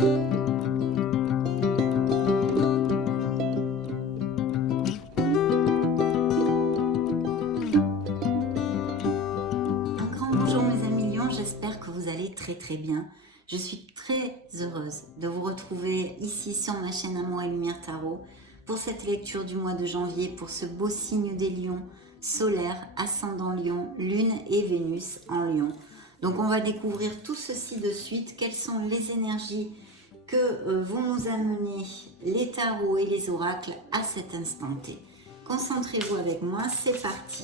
Un grand bonjour mes amis Lions, j'espère que vous allez très bien. Je suis très heureuse de vous retrouver ici sur ma chaîne Amour et Lumière Tarot pour cette lecture du mois de janvier pour ce beau signe des Lions, solaire, ascendant Lion, Lune et Vénus en Lion. Donc on va découvrir tout ceci de suite, quelles sont les énergies que vont nous amener les tarots et les oracles à cet instant T. Concentrez-vous avec moi, c'est parti.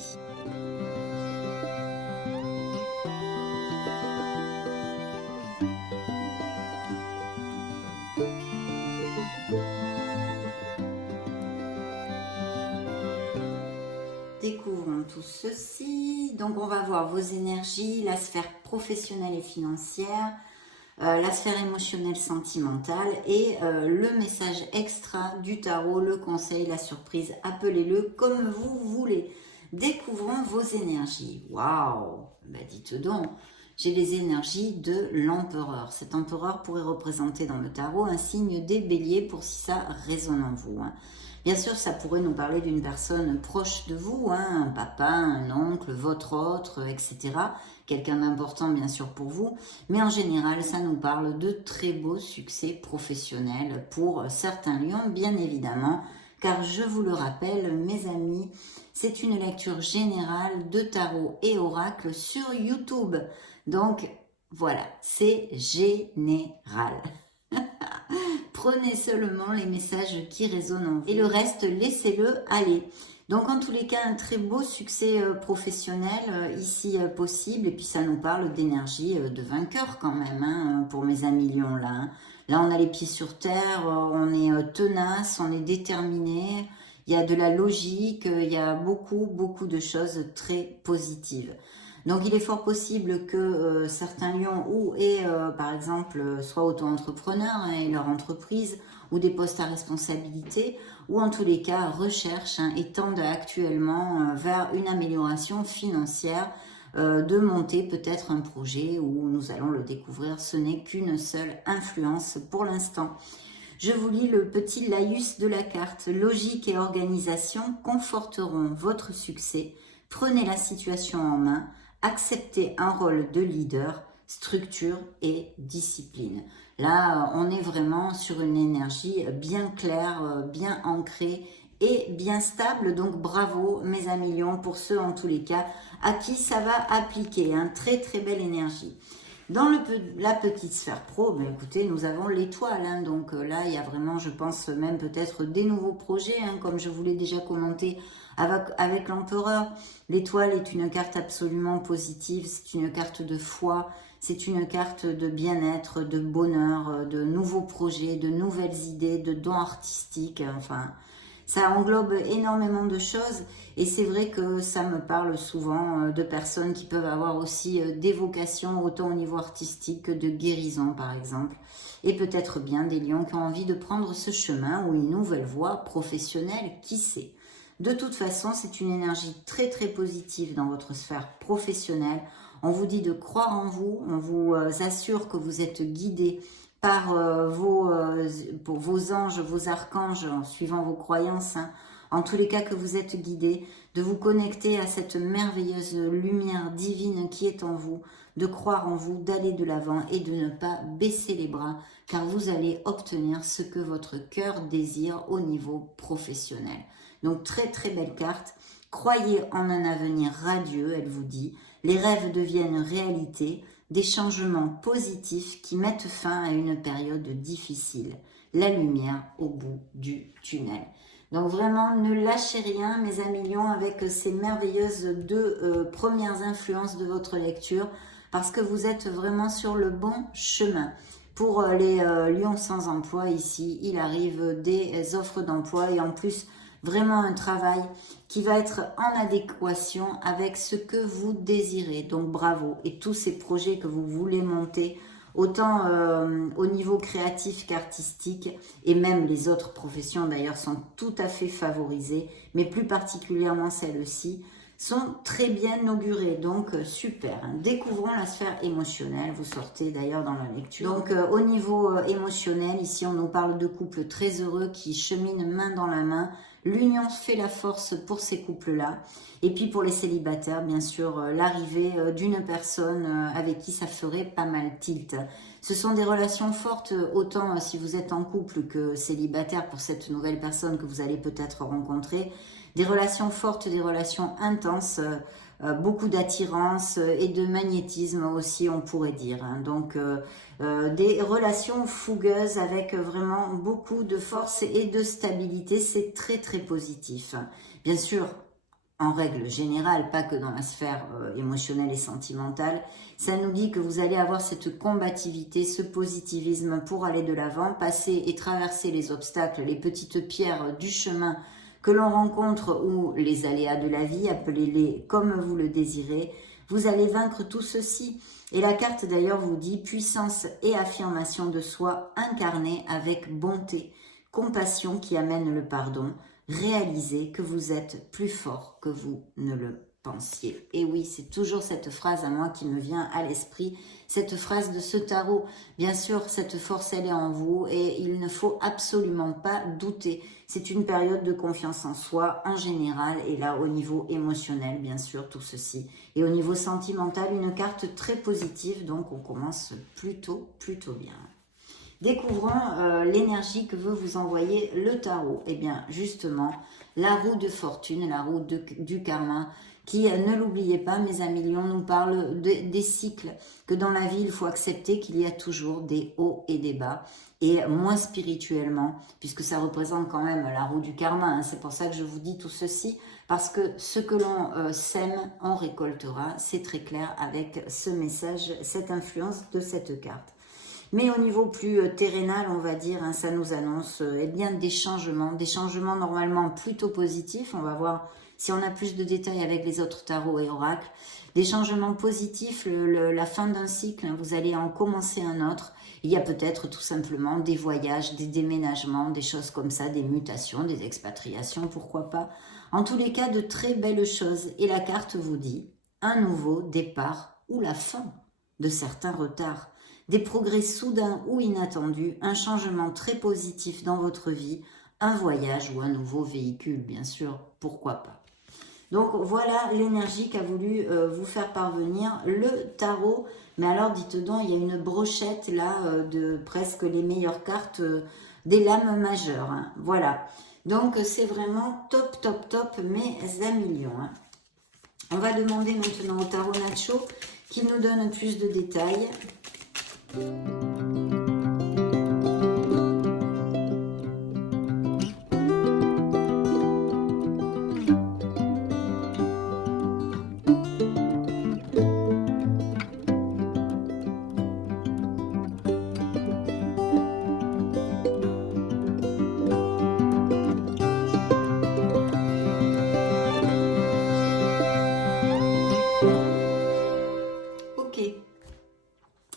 Découvrons tout ceci. Donc on va voir vos énergies, la sphère professionnelle et financière, la sphère émotionnelle sentimentale et le message extra du tarot, le conseil, la surprise, appelez-le comme vous voulez. Découvrons vos énergies. Waouh, bah dites donc, j'ai les énergies de l'empereur. Cet empereur pourrait représenter dans le tarot un signe des béliers pour si ça résonne en vous. Bien sûr, ça pourrait nous parler d'une personne proche de vous, un papa, un oncle, votre autre, etc. Quelqu'un d'important, bien sûr, pour vous. Mais en général, ça nous parle de très beaux succès professionnels pour certains lions, bien évidemment. Car je vous le rappelle, mes amis, c'est une lecture générale de tarot et oracle sur YouTube. Donc, voilà, c'est général. Prenez seulement les messages qui résonnent en vous. Et le reste, laissez-le aller. Donc, en tous les cas, un très beau succès professionnel ici possible. Et puis, ça nous parle d'énergie de vainqueur quand même, hein, pour mes amis lions là. Hein. Là, on a les pieds sur terre, on est tenace, on est déterminé. Il y a de la logique, il y a beaucoup de choses très positives. Donc, il est fort possible que certains lions par exemple, soient auto-entrepreneurs et leur entreprise ou des postes à responsabilité ou en tous les cas recherchent et tendent actuellement vers une amélioration financière, de monter peut-être un projet où nous allons le découvrir. Ce n'est qu'une seule influence pour l'instant. Je vous lis le petit laïus de la carte. Logique et organisation conforteront votre succès. Prenez la situation en main. Acceptez un rôle de leader, structure et discipline. Là, on est vraiment sur une énergie bien claire, bien ancrée et bien stable. Donc bravo mes amis lions pour ceux en tous les cas à qui ça va appliquer. Très belle énergie. Dans la petite sphère pro, ben écoutez, nous avons l'étoile. Donc là, il y a vraiment, je pense, même peut-être des nouveaux projets, comme je vous l'ai déjà commenté avec l'empereur. L'étoile est une carte absolument positive, c'est une carte de foi, c'est une carte de bien-être, de bonheur, de nouveaux projets, de nouvelles idées, de dons artistiques, enfin... Ça englobe énormément de choses et c'est vrai que ça me parle souvent de personnes qui peuvent avoir aussi des vocations autant au niveau artistique que de guérison par exemple. Et peut-être bien des lions qui ont envie de prendre ce chemin ou une nouvelle voie professionnelle, qui sait. De toute façon, c'est une énergie très positive dans votre sphère professionnelle. On vous dit de croire en vous, on vous assure que vous êtes guidé par vos anges, vos archanges, en suivant vos croyances, en tous les cas que vous êtes guidés, de vous connecter à cette merveilleuse lumière divine qui est en vous, de croire en vous, d'aller de l'avant et de ne pas baisser les bras, car vous allez obtenir ce que votre cœur désire au niveau professionnel. Donc très belle carte. Croyez en un avenir radieux, elle vous dit. Les rêves deviennent réalité. Des changements positifs qui mettent fin à une période difficile. La lumière au bout du tunnel. Donc vraiment, ne lâchez rien, mes amis lions, avec ces merveilleuses deux premières influences de votre lecture, parce que vous êtes vraiment sur le bon chemin. Pour les lions sans emploi, ici, il arrive des offres d'emploi et en plus, vraiment un travail qui va être en adéquation avec ce que vous désirez. Donc bravo. Et tous ces projets que vous voulez monter, autant au niveau créatif qu'artistique, et même les autres professions d'ailleurs sont tout à fait favorisées, mais plus particulièrement celle-ci. sont très bien augurées, donc super. Découvrons la sphère émotionnelle, vous sortez d'ailleurs dans la lecture. Donc au niveau émotionnel, ici on nous parle de couples très heureux qui cheminent main dans la main. L'union fait la force pour ces couples-là. Et puis pour les célibataires, bien sûr, l'arrivée d'une personne avec qui ça ferait pas mal tilt. Ce sont des relations fortes, autant si vous êtes en couple que célibataire pour cette nouvelle personne que vous allez peut-être rencontrer. Des relations fortes, des relations intenses, beaucoup d'attirance et de magnétisme aussi, on pourrait dire. Donc, des relations fougueuses avec vraiment beaucoup de force et de stabilité, c'est très très positif. Bien sûr, en règle générale, pas que dans la sphère émotionnelle et sentimentale, ça nous dit que vous allez avoir cette combativité, ce positivisme pour aller de l'avant, passer et traverser les obstacles, les petites pierres du chemin que l'on rencontre ou les aléas de la vie, appelez-les comme vous le désirez. Vous allez vaincre tout ceci. Et la carte d'ailleurs vous dit puissance et affirmation de soi incarnée avec bonté, compassion qui amène le pardon. Réalisez que vous êtes plus fort que vous ne le pensiez. Et oui, c'est toujours cette phrase à moi qui me vient à l'esprit, cette phrase de ce tarot. Bien sûr, cette force, elle est en vous et il ne faut absolument pas douter. C'est une période de confiance en soi en général et là au niveau émotionnel, bien sûr, tout ceci. Et au niveau sentimental, une carte très positive, donc on commence plutôt bien. Découvrons l'énergie que veut vous envoyer le tarot. Eh bien, justement, la roue de fortune, la roue du karma, qui, ne l'oubliez pas, mes amis lions, nous parle des cycles, que dans la vie, il faut accepter qu'il y a toujours des hauts et des bas, et moins spirituellement, puisque ça représente quand même la roue du karma, hein. C'est pour ça que je vous dis tout ceci, parce que ce que l'on sème, on récoltera, c'est très clair avec ce message, cette influence de cette carte. Mais au niveau plus terrénal, on va dire, hein, ça nous annonce eh bien des changements normalement plutôt positifs. On va voir si on a plus de détails avec les autres tarots et oracles. Des changements positifs, la fin d'un cycle, hein, vous allez en commencer un autre. Il y a peut-être tout simplement des voyages, des déménagements, des choses comme ça, des mutations, des expatriations, pourquoi pas. En tous les cas, de très belles choses. Et la carte vous dit un nouveau départ ou la fin de certains retards. Des progrès soudains ou inattendus, un changement très positif dans votre vie, un voyage ou un nouveau véhicule, bien sûr, pourquoi pas. Donc voilà l'énergie qu'a voulu vous faire parvenir le tarot. Mais alors dites donc, il y a une brochette là de presque les meilleures cartes des lames majeures. Hein. Voilà, donc c'est vraiment top, mes amis lions. Hein. On va demander maintenant au tarot Nacho qui nous donne plus de détails.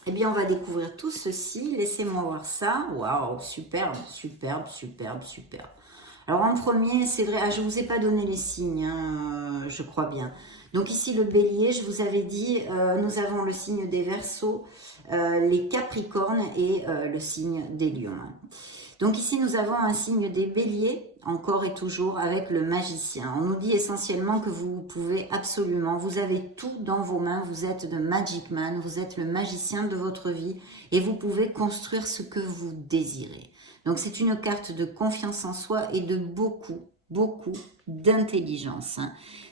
Eh bien, on va découvrir tout ceci. Laissez-moi voir ça. Waouh, superbe. Alors, en premier, c'est vrai, je ne vous ai pas donné les signes, hein, je crois bien. Donc ici, le bélier, je vous avais dit, nous avons le signe des Verseaux, les Capricornes et le signe des Lions. Donc ici, nous avons un signe des béliers, encore et toujours, avec le magicien. On nous dit essentiellement que vous pouvez absolument, vous avez tout dans vos mains, vous êtes le Magic Man, vous êtes le magicien de votre vie et vous pouvez construire ce que vous désirez. Donc c'est une carte de confiance en soi et de beaucoup d'intelligence.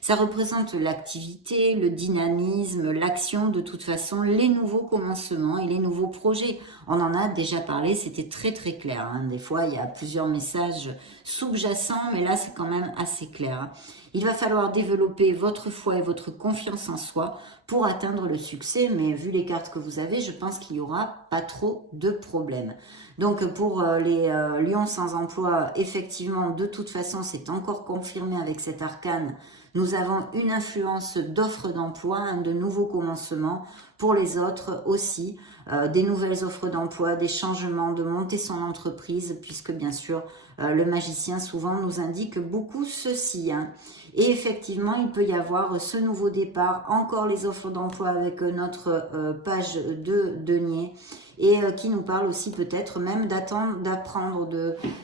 Ça représente l'activité, le dynamisme, l'action, de toute façon, les nouveaux commencements et les nouveaux projets. On en a déjà parlé, c'était très clair. Hein. Des fois, il y a plusieurs messages sous-jacents, mais là, c'est quand même assez clair. Il va falloir développer votre foi et votre confiance en soi pour atteindre le succès, mais vu les cartes que vous avez, je pense qu'il n'y aura pas trop de problèmes. Donc pour les lions sans emploi, effectivement, de toute façon, c'est encore confirmé avec cet arcane Nous avons une influence d'offres d'emploi, hein, de nouveaux commencements. Pour les autres aussi, des nouvelles offres d'emploi, des changements, de monter son entreprise, puisque bien sûr, le magicien souvent nous indique beaucoup ceci. Hein. Et effectivement, il peut y avoir ce nouveau départ, encore les offres d'emploi avec notre page de denier, et qui nous parle aussi peut-être même d'apprendre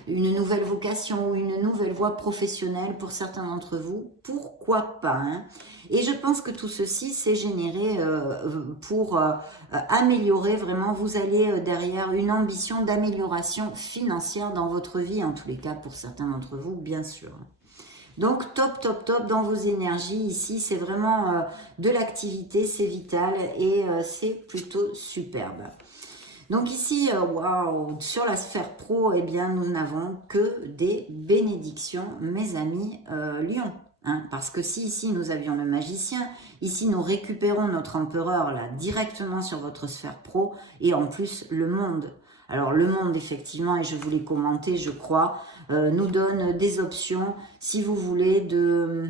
une nouvelle vocation ou une nouvelle voie professionnelle pour certains d'entre vous. Pourquoi pas, hein? Et je pense que tout ceci s'est généré pour améliorer vraiment, vous allez derrière une ambition d'amélioration financière dans votre vie, en tous les cas pour certains d'entre vous, bien sûr. Donc top, top, top dans vos énergies ici, c'est vraiment de l'activité, c'est vital et c'est plutôt superbe. Donc ici, waouh, sur la sphère pro, eh bien, nous n'avons que des bénédictions, mes amis Lions. Hein, parce que si ici nous avions le magicien, ici nous récupérons notre empereur là directement sur votre sphère pro et en plus le monde. Alors le monde effectivement, et je vous l'ai commenté je crois, nous donne des options si vous voulez de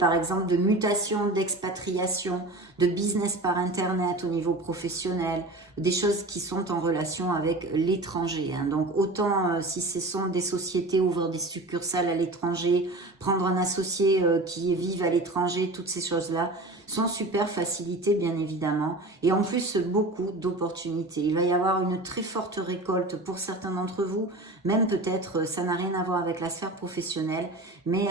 par exemple de mutation, d'expatriation, de business par internet au niveau professionnel, des choses qui sont en relation avec l'étranger. Hein. Donc autant si ce sont des sociétés, ouvrir des succursales à l'étranger, prendre un associé qui vive à l'étranger, toutes ces choses-là sont super facilitées bien évidemment. Et en plus beaucoup d'opportunités. Il va y avoir une très forte récolte pour certains d'entre vous, même peut-être, ça n'a rien à voir avec la sphère professionnelle, mais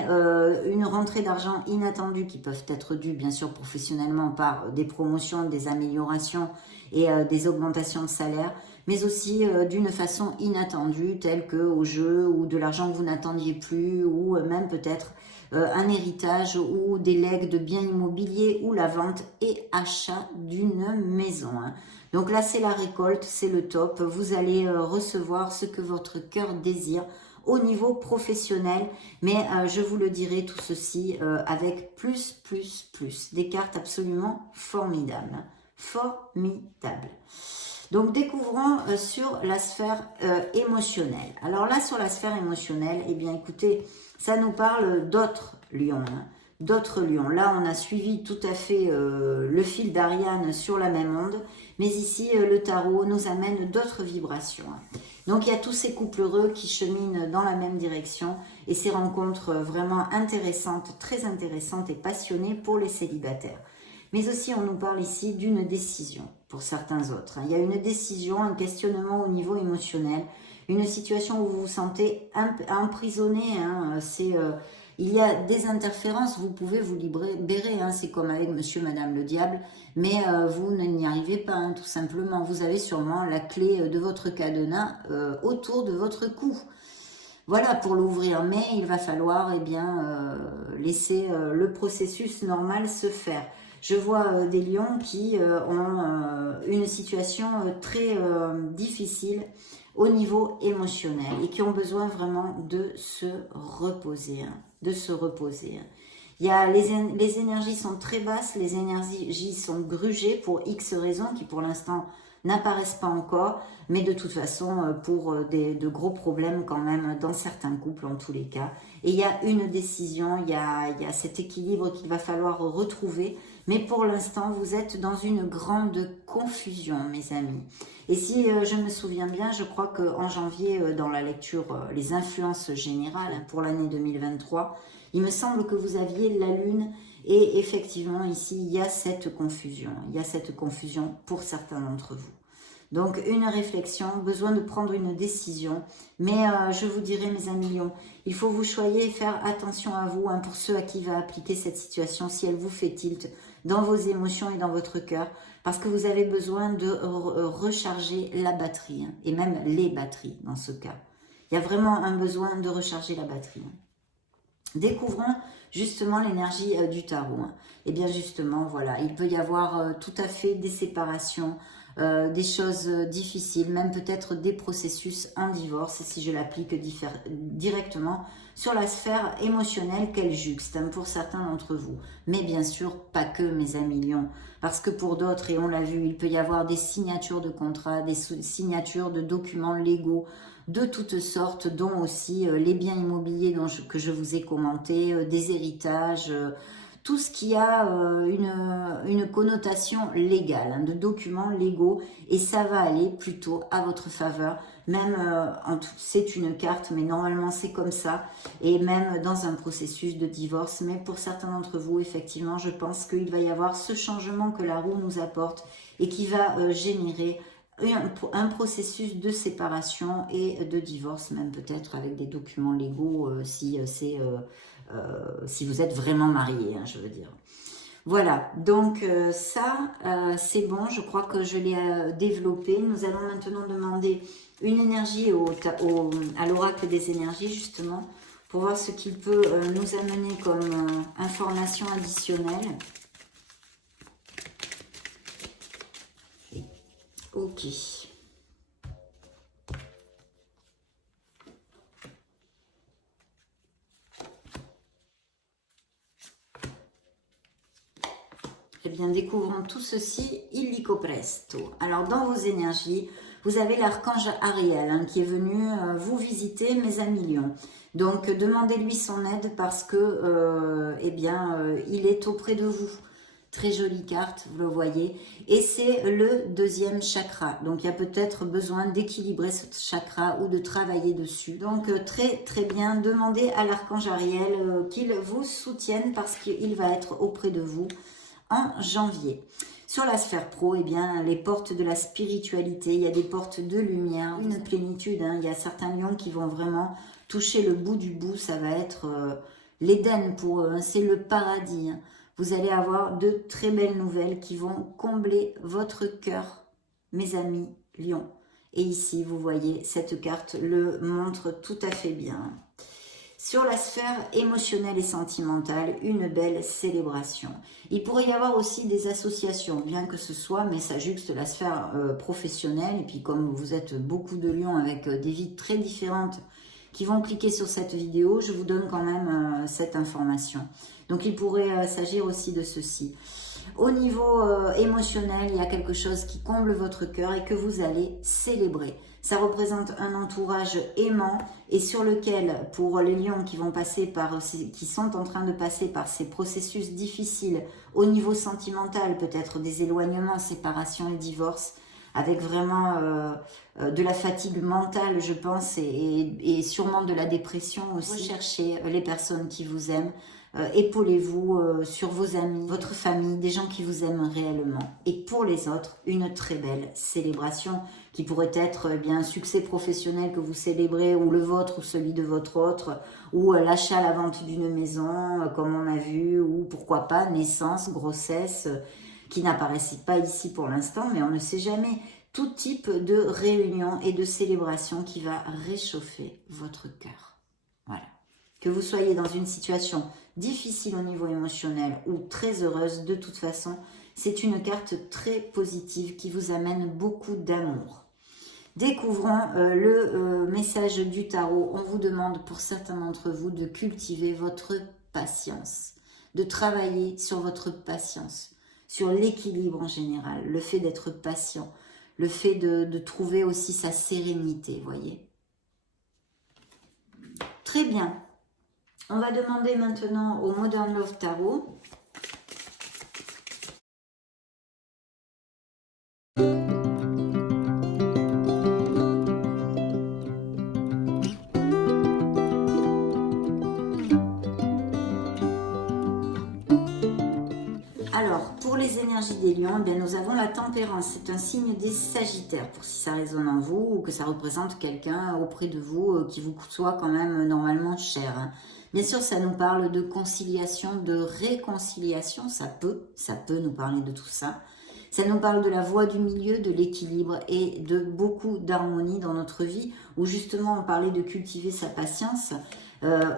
une rentrée d'argent inattendue qui peuvent être dues bien sûr professionnellement par des promotions, des améliorations et des augmentations de salaire, mais aussi d'une façon inattendue telle que au jeu ou de l'argent que vous n'attendiez plus ou même peut-être un héritage ou des legs de biens immobiliers ou la vente et achat d'une maison. Hein. Donc là c'est la récolte, c'est le top, vous allez recevoir ce que votre cœur désire au niveau professionnel, mais je vous le dirai tout ceci avec plus, des cartes absolument formidables, formidables. Donc découvrons sur la sphère émotionnelle. Alors là sur la sphère émotionnelle, eh bien écoutez, ça nous parle d'autres lions, hein, d'autres lions. Là on a suivi tout à fait le fil d'Ariane sur la même onde, mais ici le tarot nous amène d'autres vibrations. Hein. Donc il y a tous ces couples heureux qui cheminent dans la même direction et ces rencontres vraiment intéressantes, très intéressantes et passionnées pour les célibataires. Mais aussi on nous parle ici d'une décision pour certains autres. Il y a une décision, un questionnement au niveau émotionnel, une situation où vous vous sentez emprisonné. Hein, il y a des interférences, vous pouvez vous libérer, hein, c'est comme avec monsieur, madame le diable, mais vous n'y arrivez pas, hein, tout simplement. Vous avez sûrement la clé de votre cadenas autour de votre cou. Voilà pour l'ouvrir, mais il va falloir eh bien, laisser le processus normal se faire. Je vois des lions qui ont une situation très difficile au niveau émotionnel et qui ont besoin vraiment de se reposer. Hein, de se reposer. Il y a les énergies sont très basses, les énergies sont grugées pour X raisons qui pour l'instant n'apparaissent pas encore, mais de toute façon pour de gros problèmes quand même dans certains couples en tous les cas. Et il y a une décision, il y a cet équilibre qu'il va falloir retrouver, mais pour l'instant vous êtes dans une grande confusion mes amis. Et si je me souviens bien, je crois qu'en janvier dans la lecture les influences générales hein, pour l'année 2023, il me semble que vous aviez la lune et effectivement ici il y a cette confusion. Il y a cette confusion pour certains d'entre vous. Donc une réflexion, besoin de prendre une décision. Mais je vous dirais mes amis lions, il faut vous choyer et faire attention à vous hein, pour ceux à qui va appliquer cette situation si elle vous fait tilt dans vos émotions et dans votre cœur. Parce que vous avez besoin de recharger la batterie hein, et même les batteries dans ce cas. Il y a vraiment un besoin de recharger la batterie. Hein. Découvrons justement l'énergie du tarot. Et bien justement, voilà, il peut y avoir tout à fait des séparations, des choses difficiles, même peut-être des processus en divorce, si je l'applique directement sur la sphère émotionnelle qu'elle juxte, hein, pour certains d'entre vous. Mais bien sûr, pas que, mes amis lions, parce que pour d'autres, et on l'a vu, il peut y avoir des signatures de contrats, des signatures de documents légaux, de toutes sortes, dont aussi les biens immobiliers que je vous ai commenté, des héritages, tout ce qui a une connotation légale, hein, de documents légaux, et ça va aller plutôt à votre faveur. Même, c'est une carte, mais normalement c'est comme ça, et même dans un processus de divorce. Mais pour certains d'entre vous, effectivement, je pense qu'il va y avoir ce changement que la roue nous apporte, et qui va générer un processus de séparation et de divorce, même peut-être avec des documents légaux, si vous êtes vraiment marié, hein, je veux dire. Voilà, donc ça, c'est bon, je crois que je l'ai développé. Nous allons maintenant demander une énergie à l'oracle des énergies, justement, pour voir ce qu'il peut nous amener comme information additionnelle. Ok. Eh bien, découvrons tout ceci illico presto. Alors, dans vos énergies, vous avez l'archange Ariel, hein, qui est venu vous visiter, mes amis lions. Donc, demandez-lui son aide parce que, il est auprès de vous. Très jolie carte, vous le voyez. Et c'est le deuxième chakra. Donc, il y a peut-être besoin d'équilibrer ce chakra ou de travailler dessus. Donc, très, très bien. Demandez à l'archange Ariel qu'il vous soutienne parce qu'il va être auprès de vous en janvier. Sur la sphère pro, eh bien, les portes de la spiritualité, il y a des portes de lumière, une plénitude, hein. Il y a certains lions qui vont vraiment toucher le bout du bout, ça va être l'Éden pour eux, hein. C'est le paradis, hein. Vous allez avoir de très belles nouvelles qui vont combler votre cœur, mes amis lions. Et ici, vous voyez, cette carte le montre tout à fait bien. Sur la sphère émotionnelle et sentimentale, une belle célébration. Il pourrait y avoir aussi des associations, bien que ce soit, mais ça juxte la sphère professionnelle. Et puis comme vous êtes beaucoup de lions avec des vies très différentes qui vont cliquer sur cette vidéo, je vous donne quand même cette information. Donc il pourrait s'agir aussi de ceci. Au niveau émotionnel, il y a quelque chose qui comble votre cœur et que vous allez célébrer. Ça représente un entourage aimant et sur lequel, pour les lions qui sont en train de passer par ces processus difficiles au niveau sentimental, peut-être des éloignements, séparations et divorces, avec vraiment de la fatigue mentale, je pense, et sûrement de la dépression aussi. Recherchez les personnes qui vous aiment. Épaulez-vous sur vos amis, votre famille, des gens qui vous aiment réellement. Et pour les autres, une très belle célébration qui pourrait être un succès professionnel que vous célébrez, ou le vôtre ou celui de votre autre, ou l'achat, la vente d'une maison, comme on a vu, ou pourquoi pas, naissance, grossesse, qui n'apparaissent pas ici pour l'instant, mais on ne sait jamais. Tout type de réunion et de célébration qui va réchauffer votre cœur. Voilà. Que vous soyez dans une situation difficile au niveau émotionnel ou très heureuse, de toute façon, c'est une carte très positive qui vous amène beaucoup d'amour. Découvrons le message du tarot. On vous demande pour certains d'entre vous de cultiver votre patience, de travailler sur votre patience, sur l'équilibre en général, le fait d'être patient, le fait de trouver aussi sa sérénité, voyez. Très bien. On va demander maintenant au Modern Love Tarot. Alors, pour les énergies des lions, bien, nous avons la tempérance. C'est un signe des sagittaires, pour si ça résonne en vous ou que ça représente quelqu'un auprès de vous qui vous soit quand même normalement cher, hein. Bien sûr, ça nous parle de conciliation, de réconciliation, ça peut nous parler de tout ça. Ça nous parle de la voie du milieu, de l'équilibre et de beaucoup d'harmonie dans notre vie, où justement on parlait de cultiver sa patience,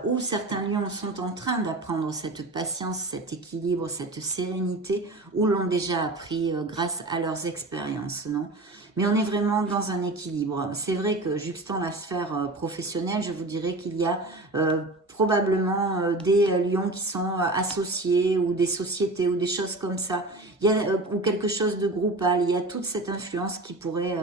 où certains lions sont en train d'apprendre cette patience, cet équilibre, cette sérénité, ou l'ont déjà appris grâce à leurs expériences, non? Mais on est vraiment dans un équilibre. C'est vrai que juxtant la sphère professionnelle, je vous dirais qu'il y a probablement des lions qui sont associés ou des sociétés ou des choses comme ça. Il y a, ou quelque chose de groupal. Il y a toute cette influence qui pourrait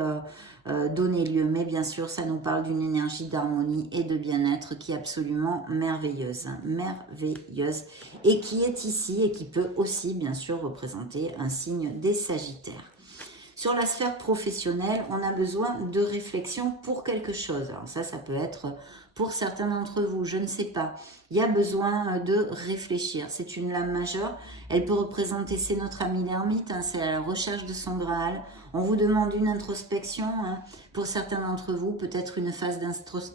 donner lieu. Mais bien sûr, ça nous parle d'une énergie d'harmonie et de bien-être qui est absolument merveilleuse. Merveilleuse. Et qui est ici et qui peut aussi, bien sûr, représenter un signe des Sagittaires. Sur la sphère professionnelle, on a besoin de réflexion pour quelque chose. Alors ça peut être pour certains d'entre vous, je ne sais pas. Il y a besoin de réfléchir. C'est une lame majeure. Elle peut représenter, c'est notre ami l'ermite, hein, c'est à la recherche de son Graal. On vous demande une introspection. Hein. Pour certains d'entre vous, peut-être une phase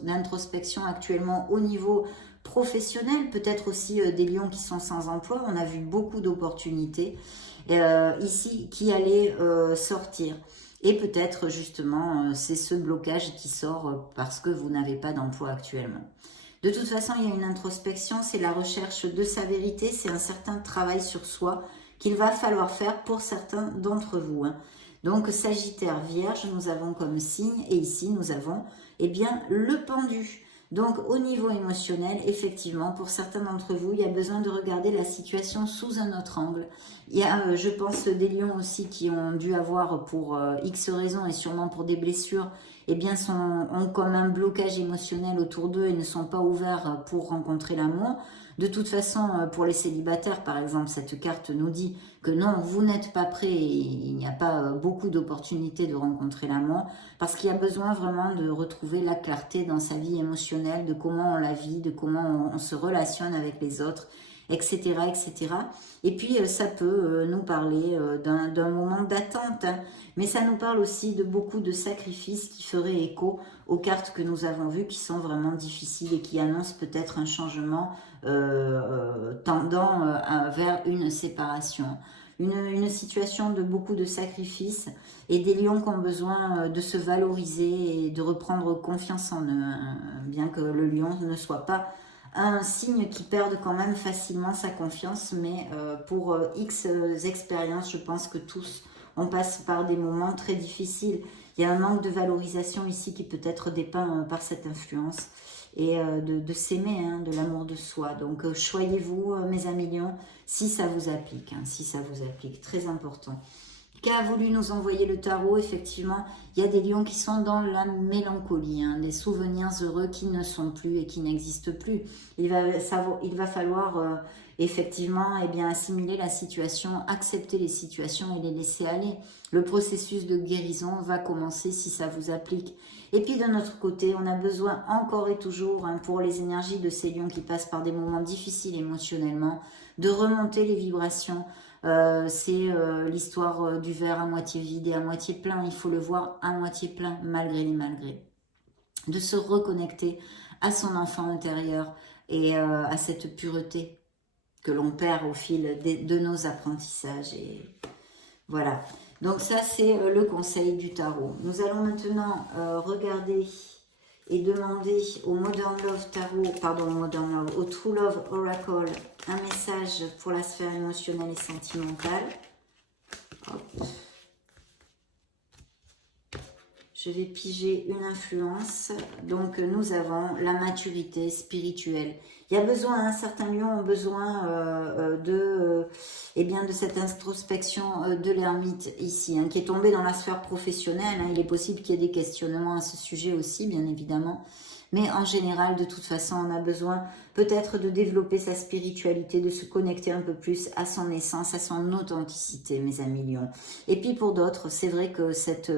d'introspection actuellement au niveau professionnel. Peut-être aussi des lions qui sont sans emploi. On a vu beaucoup d'opportunités. Ici qui allait sortir. Et peut-être justement, c'est ce blocage qui sort parce que vous n'avez pas d'emploi actuellement. De toute façon, il y a une introspection, c'est la recherche de sa vérité, c'est un certain travail sur soi qu'il va falloir faire pour certains d'entre vous. Hein. Donc, Sagittaire, Vierge, nous avons comme signe, et ici, nous avons eh bien, le pendu. Donc, au niveau émotionnel, effectivement, pour certains d'entre vous, il y a besoin de regarder la situation sous un autre angle. Il y a, je pense, des lions aussi qui ont dû avoir, pour X raisons et sûrement pour des blessures, eh bien, ont comme un blocage émotionnel autour d'eux et ne sont pas ouverts pour rencontrer l'amour. De toute façon, pour les célibataires, par exemple, cette carte nous dit que non, vous n'êtes pas prêts et il n'y a pas beaucoup d'opportunités de rencontrer l'amour parce qu'il y a besoin vraiment de retrouver la clarté dans sa vie émotionnelle, de comment on la vit, de comment on se relationne avec les autres, etc., etc. Et puis, ça peut nous parler d'un moment d'attente, hein, mais ça nous parle aussi de beaucoup de sacrifices qui feraient écho aux cartes que nous avons vues qui sont vraiment difficiles et qui annoncent peut-être un changement tendant vers une séparation. Une situation de beaucoup de sacrifices et des lions qui ont besoin de se valoriser et de reprendre confiance en eux, hein, bien que le lion ne soit pas un signe qui perde quand même facilement sa confiance, mais pour X expériences, je pense que tous, on passe par des moments très difficiles. Il y a un manque de valorisation ici qui peut être dépeint par cette influence et de s'aimer, hein, de l'amour de soi. Donc choyez-vous, mes amis lions, si ça vous applique, hein, si ça vous applique, très important. Qu'a voulu nous envoyer le tarot? Effectivement, il y a des lions qui sont dans la mélancolie, hein, des souvenirs heureux qui ne sont plus et qui n'existent plus. Il va falloir effectivement eh bien, assimiler la situation, accepter les situations et les laisser aller. Le processus de guérison va commencer si ça vous applique. Et puis de notre côté, on a besoin encore et toujours, hein, pour les énergies de ces lions qui passent par des moments difficiles émotionnellement, de remonter les vibrations. C'est l'histoire du verre à moitié vide et à moitié plein. Il faut le voir à moitié plein, malgré les malgrés. De se reconnecter à son enfant intérieur et à cette pureté que l'on perd au fil de nos apprentissages. Et voilà. Donc ça, c'est le conseil du tarot. Nous allons maintenant regarder et demander au Modern Love Tarot, pardon, Modern Love, au True Love Oracle, un message pour la sphère émotionnelle et sentimentale. Hop. Je vais piger une influence. Donc, nous avons la maturité spirituelle. Il y a besoin, hein, certains lions ont besoin eh bien, de cette introspection de l'ermite ici, hein, qui est tombé dans la sphère professionnelle. Hein. Il est possible qu'il y ait des questionnements à ce sujet aussi, bien évidemment. Mais en général, de toute façon, on a besoin peut-être de développer sa spiritualité, de se connecter un peu plus à son essence, à son authenticité, mes amis lions. Et puis pour d'autres, c'est vrai que cette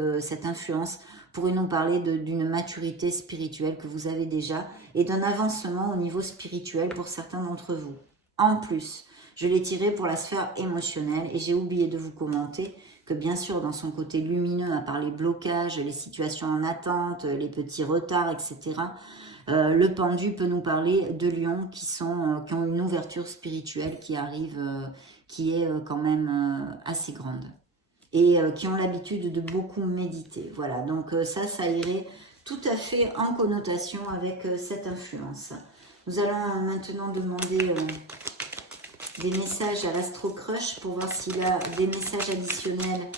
influence pourrait nous parler d'une maturité spirituelle que vous avez déjà et d'un avancement au niveau spirituel pour certains d'entre vous. En plus, je l'ai tiré pour la sphère émotionnelle et j'ai oublié de vous commenter que bien sûr dans son côté lumineux, à part les blocages, les situations en attente, les petits retards, etc., le pendu peut nous parler de lions qui ont une ouverture spirituelle qui arrive, qui est quand même assez grande. et qui ont l'habitude de beaucoup méditer. Voilà, donc ça irait tout à fait en connotation avec cette influence. Nous allons maintenant demander des messages à l'Astro Crush pour voir s'il a des messages additionnels.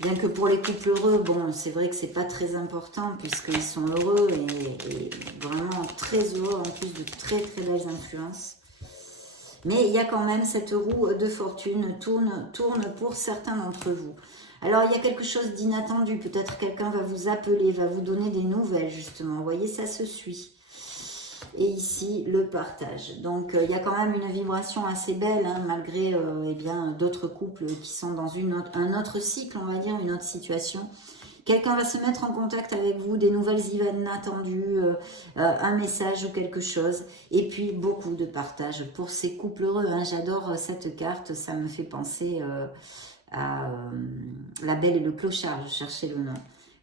Bien que pour les couples heureux, bon, c'est vrai que c'est pas très important puisqu'ils sont heureux et vraiment très heureux en plus de très très belles influences. Mais il y a quand même cette roue de fortune tourne pour certains d'entre vous. Alors il y a quelque chose d'inattendu, peut-être quelqu'un va vous appeler, va vous donner des nouvelles justement. Vous voyez, ça se suit. Et ici, le partage. Donc, il y a quand même une vibration assez belle, hein, malgré eh bien d'autres couples qui sont dans un autre cycle, on va dire, une autre situation. Quelqu'un va se mettre en contact avec vous, des nouvelles inattendues, un message ou quelque chose. Et puis, beaucoup de partage pour ces couples heureux. Hein. J'adore cette carte, ça me fait penser à La Belle et le Clochard, je cherchais le nom.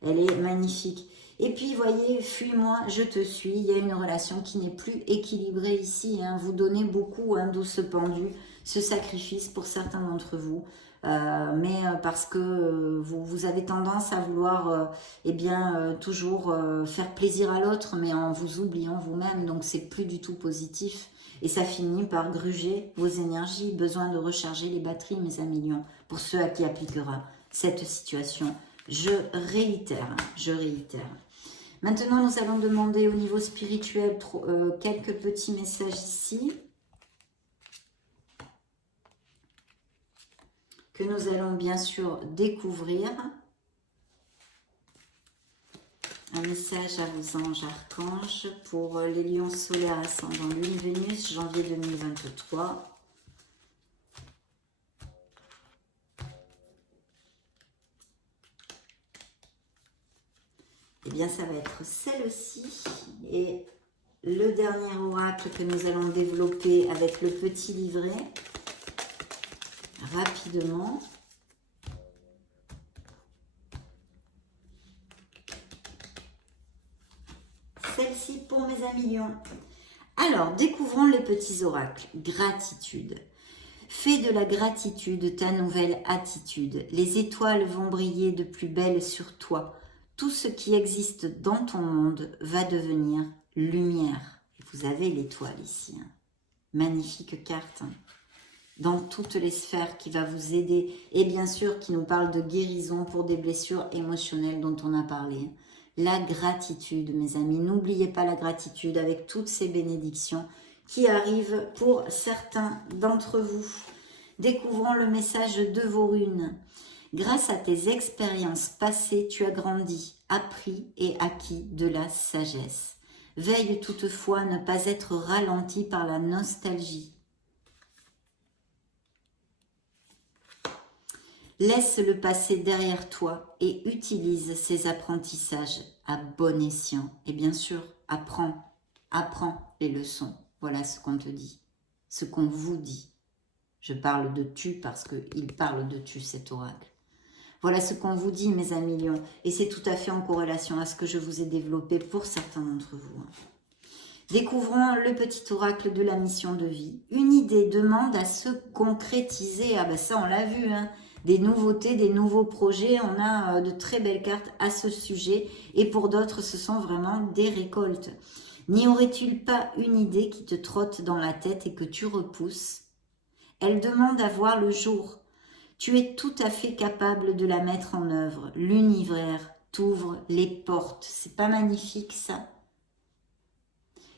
Elle est magnifique. Et puis, voyez, fuis-moi, je te suis. Il y a une relation qui n'est plus équilibrée ici. Hein. Vous donnez beaucoup d'où ce pendu, ce sacrifice pour certains d'entre vous. Mais parce que vous avez tendance à vouloir eh bien, toujours faire plaisir à l'autre, mais en vous oubliant vous-même. Donc, c'est plus du tout positif. Et ça finit par gruger vos énergies. Besoin de recharger les batteries, mes amis lions, pour ceux à qui appliquera cette situation. Je réitère. Maintenant, nous allons demander au niveau spirituel quelques petits messages ici. Que nous allons bien sûr découvrir. Un message à vos anges archanges pour les lions solaires ascendant Lune Vénus, janvier 2023. Eh bien, ça va être celle-ci. Et le dernier oracle que nous allons développer avec le petit livret, rapidement. Celle-ci pour mes amis lions. Alors, découvrons les petits oracles. Gratitude. Fais de la gratitude ta nouvelle attitude. Les étoiles vont briller de plus belle sur toi. Tout ce qui existe dans ton monde va devenir lumière. Vous avez l'étoile ici. Hein. Magnifique carte. Hein. Dans toutes les sphères qui va vous aider. Et bien sûr, qui nous parle de guérison pour des blessures émotionnelles dont on a parlé. La gratitude, mes amis. N'oubliez pas la gratitude avec toutes ces bénédictions qui arrivent pour certains d'entre vous. Découvrons le message de vos runes. Grâce à tes expériences passées, tu as grandi, appris et acquis de la sagesse. Veille toutefois à ne pas être ralenti par la nostalgie. Laisse le passé derrière toi et utilise ces apprentissages à bon escient. Et bien sûr, apprends les leçons. Voilà ce qu'on te dit, ce qu'on vous dit. Je parle de tu parce qu'il parle de tu, cet oracle. Voilà ce qu'on vous dit, mes amis lions. Et c'est tout à fait en corrélation à ce que je vous ai développé pour certains d'entre vous. Découvrons le petit oracle de la mission de vie. Une idée demande à se concrétiser. Ah ben ça, on l'a vu, hein. Des nouveautés, des nouveaux projets. On a de très belles cartes à ce sujet. Et pour d'autres, ce sont vraiment des récoltes. N'y aurait-il pas une idée qui te trotte dans la tête et que tu repousses? Elle demande à voir le jour. Tu es tout à fait capable de la mettre en œuvre. L'univers t'ouvre les portes. C'est pas magnifique ça?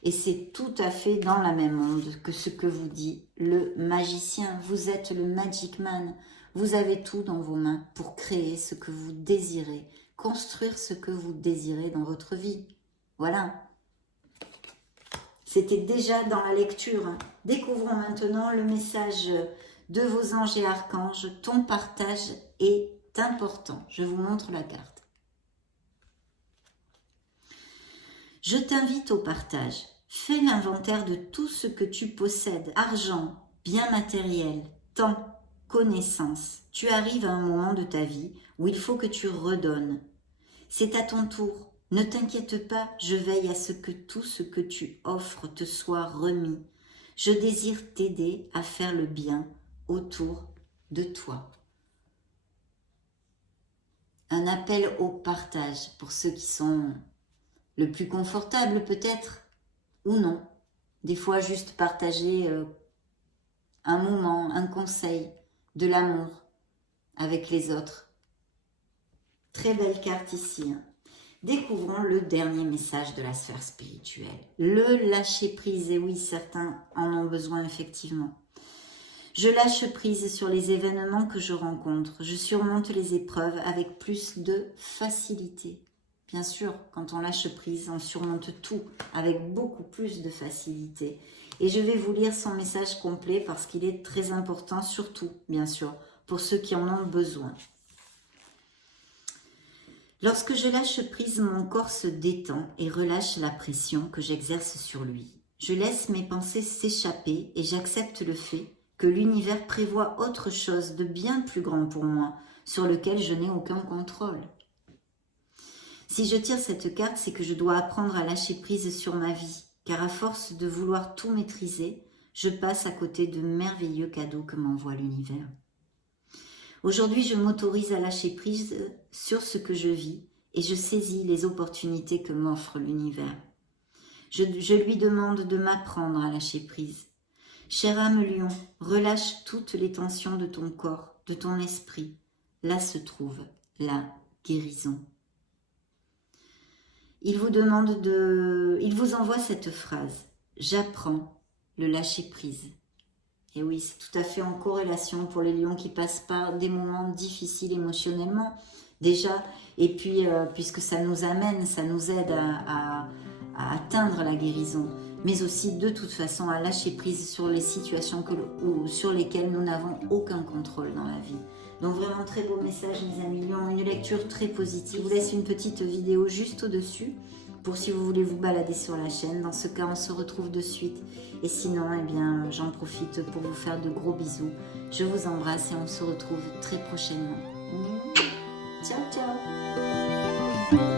Et c'est tout à fait dans la même onde que ce que vous dit le magicien. Vous êtes le Magic Man. Vous avez tout dans vos mains pour créer ce que vous désirez, construire ce que vous désirez dans votre vie. Voilà. C'était déjà dans la lecture. Découvrons maintenant le message de vos anges et archanges. Ton partage est important. Je vous montre la carte. Je t'invite au partage. Fais l'inventaire de tout ce que tu possèdes. Argent, biens matériels, temps, connaissances. Tu arrives à un moment de ta vie où il faut que tu redonnes. C'est à ton tour. Ne t'inquiète pas, je veille à ce que tout ce que tu offres te soit remis. Je désire t'aider à faire le bien autour de toi. un appel au partage pour ceux qui sont le plus confortables peut-être, ou non. Des fois juste partager un moment, un conseil, de l'amour avec les autres. Très belle carte ici. Découvrons le dernier message de la sphère spirituelle. Le lâcher prise, et oui, certains en ont besoin effectivement. Je lâche prise sur les événements que je rencontre. Je surmonte les épreuves avec plus de facilité. Bien sûr, quand on lâche prise, on surmonte tout avec beaucoup plus de facilité. Et je vais vous lire son message complet parce qu'il est très important, surtout, bien sûr, pour ceux qui en ont besoin. Lorsque je lâche prise, mon corps se détend et relâche la pression que j'exerce sur lui. Je laisse mes pensées s'échapper et j'accepte le fait que l'univers prévoit autre chose de bien plus grand pour moi, sur lequel je n'ai aucun contrôle. Si je tire cette carte, c'est que je dois apprendre à lâcher prise sur ma vie, car à force de vouloir tout maîtriser, je passe à côté de merveilleux cadeaux que m'envoie l'univers. Aujourd'hui, je m'autorise à lâcher prise sur ce que je vis et je saisis les opportunités que m'offre l'univers. Je lui demande de m'apprendre à lâcher prise. Chère âme lion, relâche toutes les tensions de ton corps, de ton esprit. Là se trouve la guérison. Il vous envoie cette phrase. J'apprends le lâcher prise. Et oui, c'est tout à fait en corrélation pour les lions qui passent par des moments difficiles émotionnellement déjà. Et puis, puisque ça nous amène, ça nous aide à atteindre la guérison, mais aussi de toute façon à lâcher prise sur les situations sur lesquelles nous n'avons aucun contrôle dans la vie. Donc vraiment très beau message mes amis lions, une lecture très positive. Je vous laisse une petite vidéo juste au-dessus pour si vous voulez vous balader sur la chaîne. Dans ce cas, on se retrouve de suite. Et sinon, eh bien, j'en profite pour vous faire de gros bisous. Je vous embrasse et on se retrouve très prochainement. Ciao, ciao!